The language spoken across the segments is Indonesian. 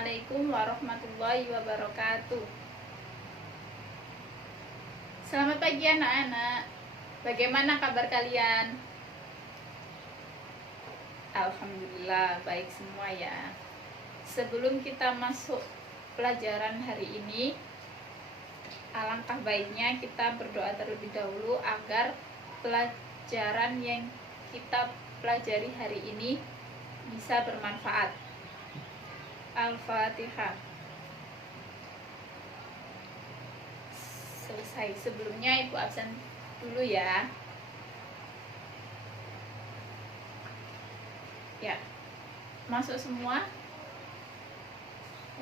Assalamualaikum warahmatullahi wabarakatuh. Selamat pagi anak-anak. Bagaimana kabar kalian? Alhamdulillah baik semua ya. Sebelum kita masuk pelajaran hari ini, alangkah baiknya kita berdoa terlebih dahulu agar pelajaran yang kita pelajari hari ini bisa bermanfaat. Al-Fatihah. Selesai. Sebelumnya Ibu absen dulu ya. Ya. Masuk semua?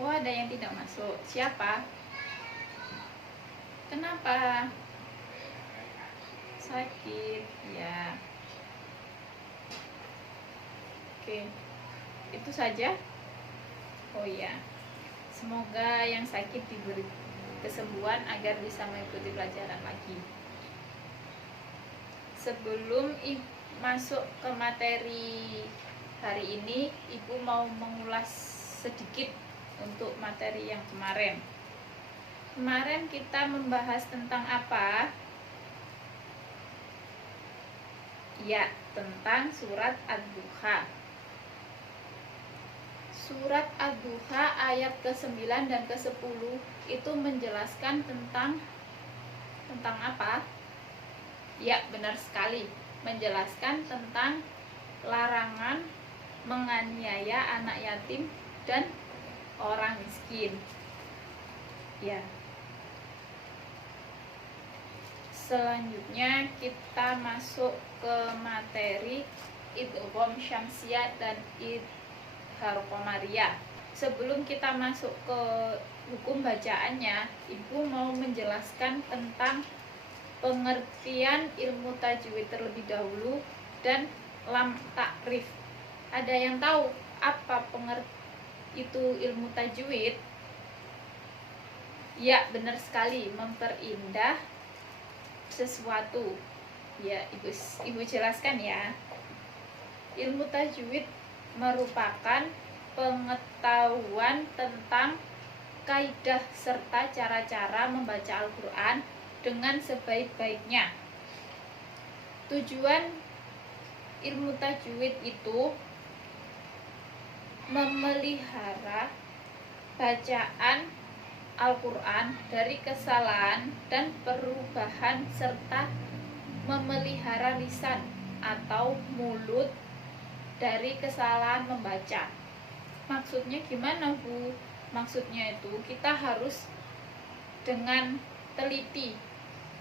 Oh, ada yang tidak masuk. Siapa? Kenapa? Sakit. Ya. Oke. Itu saja. Oh iya, semoga yang sakit diberi kesembuhan agar bisa mengikuti pelajaran lagi. Sebelum masuk ke materi hari ini, Ibu mau mengulas sedikit untuk materi yang kemarin. Kemarin kita membahas tentang apa? Ya, tentang surat Ad-Duha. Surat Ad-Duha ayat ke-9 dan ke-10 itu menjelaskan tentang apa? Ya, benar sekali. Menjelaskan tentang larangan menganiaya anak yatim dan orang miskin. Ya. Selanjutnya kita masuk ke materi Idgham Syamsiyah dan Qamariyah. Sebelum kita masuk ke hukum bacaannya, Ibu mau menjelaskan tentang pengertian ilmu tajwid terlebih dahulu dan lam takrif. Ada yang tahu apa itu ilmu tajwid? Ya, benar sekali, memperindah sesuatu. Ya, Ibu jelaskan ya. Ilmu tajwid merupakan pengetahuan tentang kaidah serta cara-cara membaca Al-Quran dengan sebaik-baiknya. Tujuan ilmu tajwid itu memelihara bacaan Al-Quran dari kesalahan dan perubahan serta memelihara lisan atau mulut dari kesalahan membaca. Maksudnya gimana, Bu? Maksudnya itu kita harus dengan teliti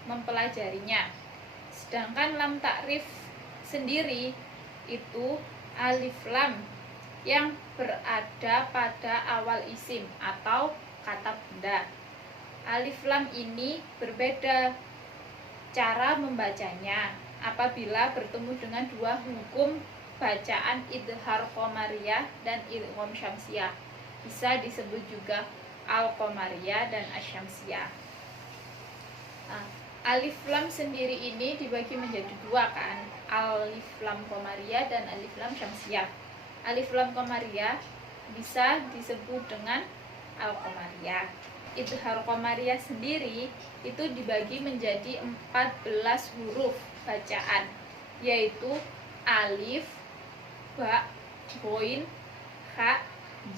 mempelajarinya. Sedangkan lam takrif sendiri itu alif lam yang berada pada awal isim atau kata benda. Alif lam ini berbeda cara membacanya apabila bertemu dengan dua hukum bacaan idhar qamariyah dan idgham syamsiyah. Bisa disebut juga al-qamariyah dan asyamsiyah. Alif lam sendiri ini dibagi menjadi dua kan, alif lam qamariyah dan alif lam syamsiyah. Alif lam qamariyah bisa disebut dengan al-qamariyah. Idhar qamariyah sendiri itu dibagi menjadi 14 huruf bacaan, yaitu alif, ba, boin, ha,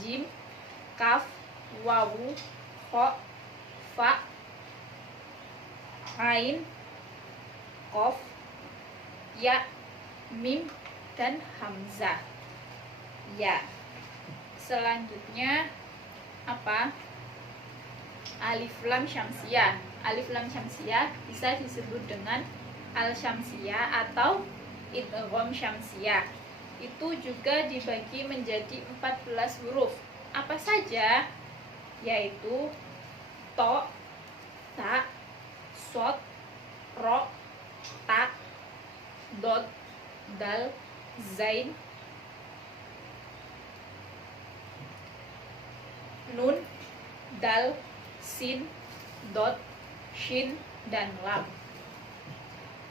jim, kaf, wawu, kho, fa, ain, kof, ya, mim, dan hamzah. Ya. Selanjutnya apa? Alif lam syamsiyah. Alif lam syamsiyah bisa disebut dengan al-syamsiyah atau idgham syamsiyah. Itu juga dibagi menjadi 14 huruf. Apa saja? Yaitu to, ta, sod, ro, ta, dod, dal, zain, nun, dal, sin, dot, shin, dan lam.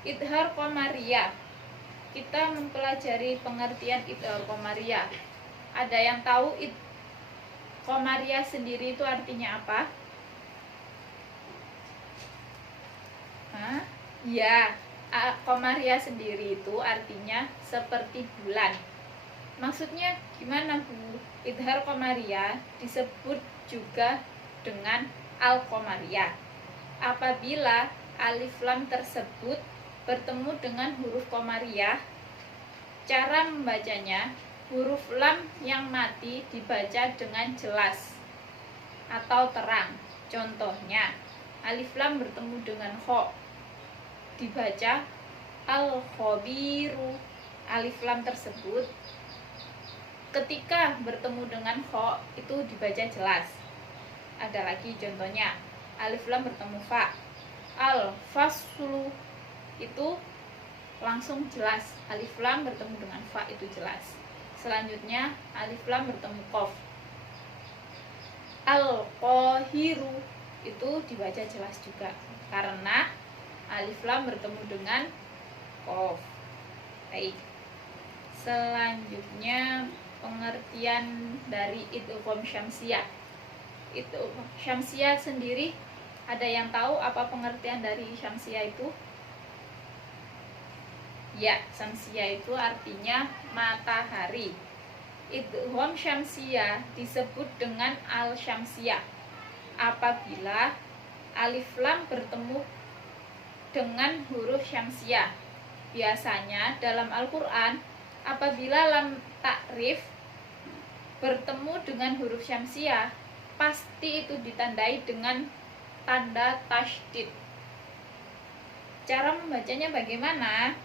Idhar qamariyah. Kita mempelajari pengertian idhar qamariyah. Ada yang tahu Komariah sendiri itu artinya apa? Hah? Ya, Komariah sendiri itu artinya seperti bulan. Maksudnya gimana, Bu? Idhar Komariah disebut juga dengan Al-Komariah apabila alif lam tersebut bertemu dengan huruf Komariah. Cara membacanya, huruf lam yang mati dibaca dengan jelas atau terang. Contohnya, alif lam bertemu dengan kho, dibaca al-khobiru. Alif lam tersebut ketika bertemu dengan kho itu dibaca jelas. Ada lagi contohnya, alif lam bertemu fa, al-faslu, itu langsung jelas. Alif lam bertemu dengan fa itu jelas. Selanjutnya alif lam bertemu qaf, al-qahiru, itu dibaca jelas juga karena alif lam bertemu dengan qaf. Baik. Selanjutnya pengertian dari idgham syamsiyah. Idgham syamsiyah sendiri, ada yang tahu apa pengertian dari syamsiyah itu? Ya, syamsiyah itu artinya matahari. Idgham syamsiyah disebut dengan al-syamsiyah apabila alif lam bertemu dengan huruf syamsiyah. Biasanya dalam Al-Quran, apabila lam takrif bertemu dengan huruf syamsiyah, pasti itu ditandai dengan tanda tasydid. Cara membacanya bagaimana?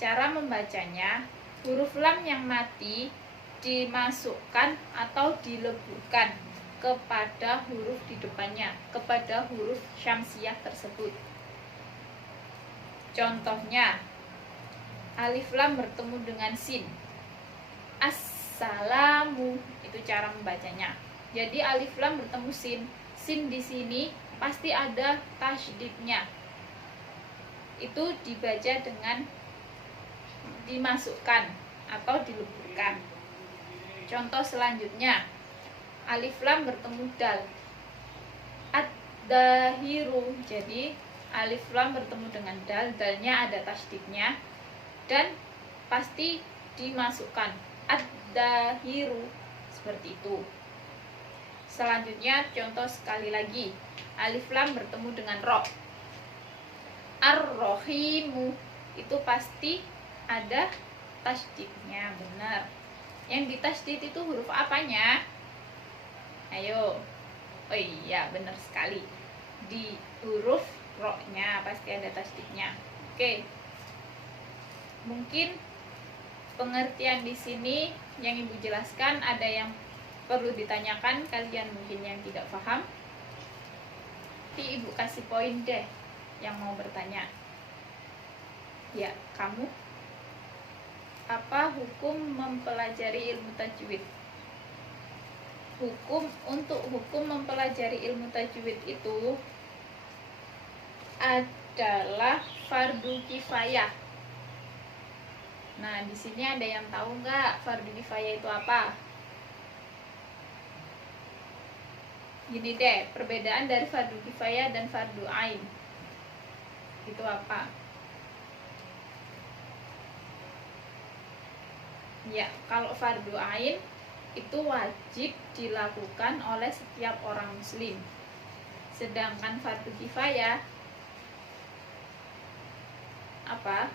Cara membacanya, huruf lam yang mati dimasukkan atau dileburkan kepada huruf di depannya, kepada huruf syamsiyah tersebut. Contohnya, alif lam bertemu dengan sin, assalamu, itu cara membacanya. Jadi alif lam bertemu sin, sin di sini pasti ada tasydidnya. Itu dibaca dengan dimasukkan atau dileburkan. Contoh selanjutnya, alif lam bertemu dal, ad-dahiru. Jadi alif lam bertemu dengan dal, dalnya ada tasydidnya dan pasti dimasukkan, ad-dahiru, seperti itu. Selanjutnya contoh sekali lagi, alif lam bertemu dengan ro, ar-rohimu, itu pasti ada tasydidnya, benar. Yang ditasydid itu huruf apanya? Ayo. Oh iya, benar sekali. Di huruf ro-nya pasti ada tasydidnya. Oke. Mungkin pengertian di sini yang Ibu jelaskan ada yang perlu ditanyakan, kalian mungkin yang tidak paham. Nanti Ibu kasih poin deh yang mau bertanya. Ya, kamu apa hukum mempelajari ilmu tajwid? Untuk hukum mempelajari ilmu tajwid itu adalah fardu kifayah. Nah, di sini ada yang tahu nggak fardu kifayah itu apa? Gini deh, perbedaan dari fardu kifayah dan fardu ain itu apa? Ya, kalau fardu ain itu wajib dilakukan oleh setiap orang muslim. Sedangkan fardu kifayah apa?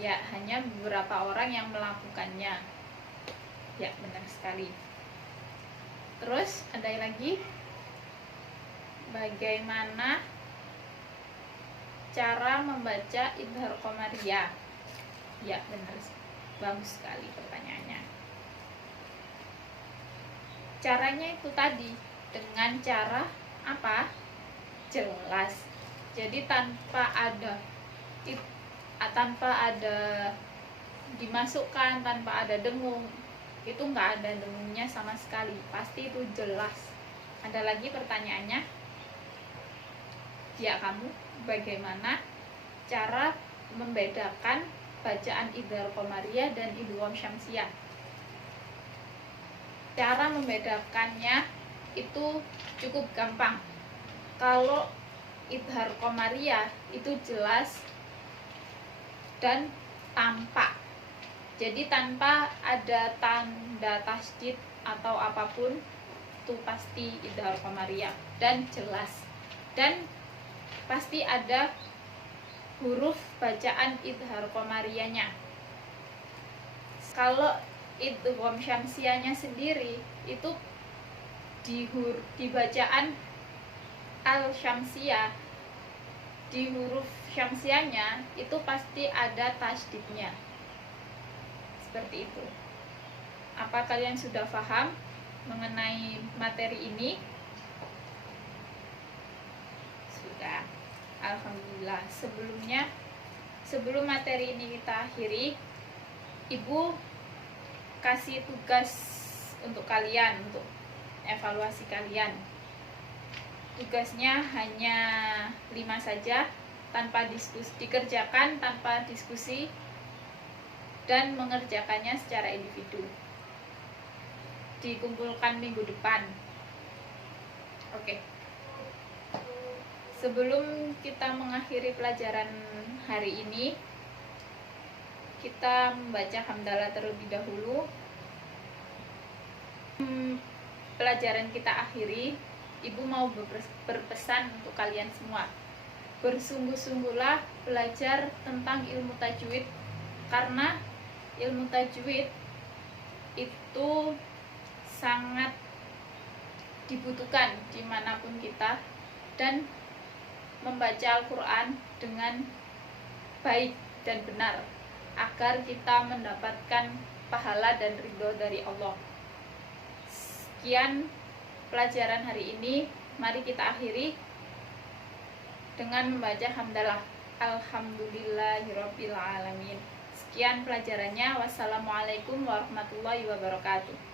Ya, hanya beberapa orang yang melakukannya. Ya, benar sekali. Terus ada lagi, bagaimana cara membaca idhar qamariyah? Ya, benar, bagus sekali pertanyaannya. Caranya itu tadi dengan cara apa? Jelas. Jadi tanpa ada dimasukkan, tanpa ada dengung, itu nggak ada dengungnya sama sekali, pasti itu jelas. Ada lagi pertanyaannya? Ya, kamu bagaimana cara membedakan bacaan idhar qamariyah dan idgham syamsiyah. Cara membedakannya itu cukup gampang. Kalau idhar qamariyah itu jelas dan tampak, jadi tanpa ada tanda tasydid atau apapun, itu pasti idhar qamariyah dan jelas, dan pasti ada huruf bacaan idhar qamariyahnya. Kalau idgham syamsiyahnya sendiri itu di bacaan al-syamsiyah, di huruf syamsiyahnya itu pasti ada tasydidnya. Seperti itu. Apa kalian sudah paham mengenai materi ini? Sudah. Alhamdulillah. Sebelum materi ini kita akhiri, Ibu kasih tugas untuk kalian, untuk evaluasi kalian. Tugasnya hanya 5 saja, tanpa diskusi, dikerjakan tanpa diskusi, dan mengerjakannya secara individu. Dikumpulkan minggu depan. Oke. Sebelum kita mengakhiri pelajaran hari ini, kita membaca hamdalah terlebih dahulu. Pelajaran kita akhiri, Ibu mau berpesan untuk kalian semua. Bersungguh-sungguhlah belajar tentang ilmu tajwid, karena ilmu tajwid itu sangat dibutuhkan dimanapun kita, dan membaca Al-Quran dengan baik dan benar agar kita mendapatkan pahala dan ridho dari Allah. Sekian pelajaran hari ini, mari kita akhiri dengan membaca hamdalah. Alhamdulillahirabbil alamin. Sekian pelajarannya. Wassalamualaikum warahmatullahi wabarakatuh.